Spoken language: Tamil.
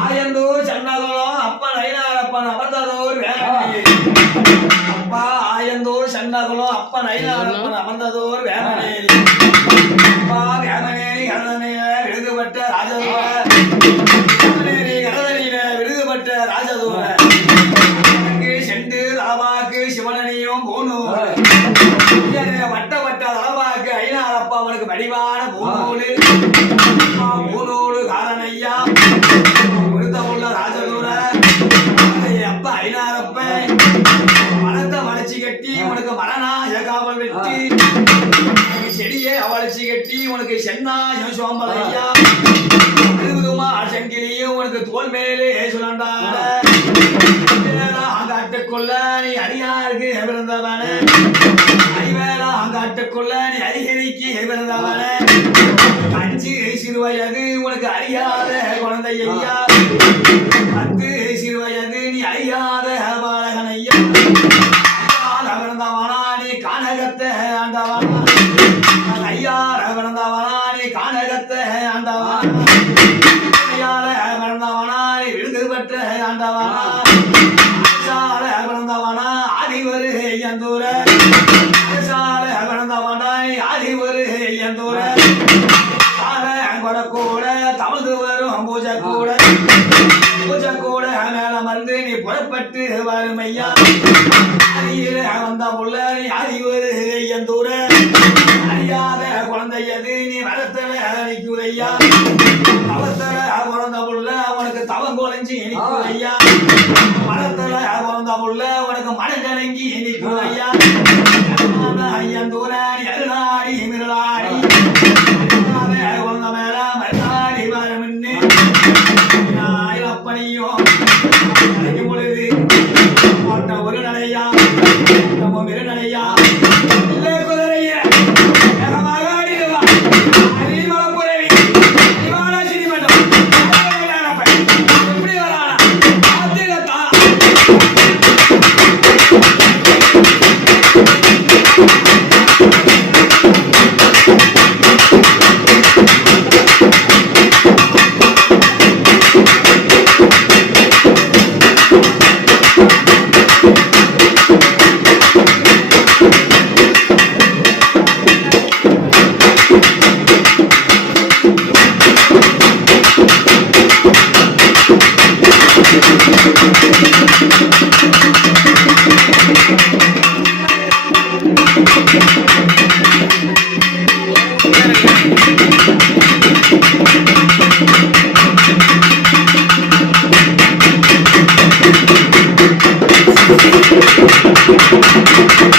ஆயந்தூர் சன்னகுலம் அப்பன் ஐநாரப்பன் அமர்ந்ததோர் வேமனே அப்பா ஆயந்தூர் சன்னகுலம் அப்பன் ஐநாரப்பன் அமர்ந்ததோர் வேமனே அப்பா வேமனேரி கரதனில விருதுபட்ட ராஜதூர வேமனேரி கரதனில விருதுபட்ட ராஜதூர செண்டு தலவாக்கு சிவனனியும் பூனூர் வட்ட வட்ட தலவாக்கு ஐநாரப்பா அவனுக்கு வடிவான பூநூலு பூநூலு காரணையா விருத்தமுள்ள ராஜதூர அப்ப ஐநாரப்ப மனத்தை வளைச்சி கட்டி உனக்கு மரணாய காவல் வெட்டி செடியை அவளைச்சி கட்டி உனக்கு சென்னாயம் சோம்பலையா திருவுதுமா சங்கிலியும் உனக்கு தோல் மேலே சுழண்டாட அங்காட்டுக்குள்ள நீ அடியாருக்கு பிறந்தவன ஐவேலா அங்காட்டுக்குள்ள நீ அரிகரிக்கு பிறந்தவன அஞ்சு சிறுவயது உனக்கு அறியாத குழந்தை ஐயா 10 சிறுவயது நீ அறியாத பாலகன் ஐயா பிறந்தவனா நீ கானகத்தை ஆண்டவனா ஐயார பிறந்தவனா நீ கானகத்தை ஆண்டவனா ஐயார பிறந்தவனா நீ விருது பெற்ற ஆண்டவனா பிறந்தவனா ஆதிவரு ஐயந்தூர பிறந்தவனா ஆதிவரு ஐயந்தூர கூட தமது வரும் பூஜை கூட மேல மருந்து நீ புறப்பட்டு வரும் ஐயா வந்த புள்ள நீ அறிவது ஐயந்தூர அறியாத குழந்தையது நீ வளர்த்தல நிற்குதையா வளர்த்தல பிறந்த புள்ள அவனுக்கு தவம் குறைஞ்சி நிற்குதையா வளர்த்தல பிறந்த புள்ள உனக்கு மனக்கணங்கி நிற்குதையா ஐயந்தூர நீ அருளாடி மிருளாடி குழந்த மேல மருளாடி வரமின்னு அப்பனையும் அழைக்கும் பொழுது ஓட்ட ஒரு நடையா நம்ம இரு நடையா இல்லை குதிரைய எப்படி வரானா Thank you.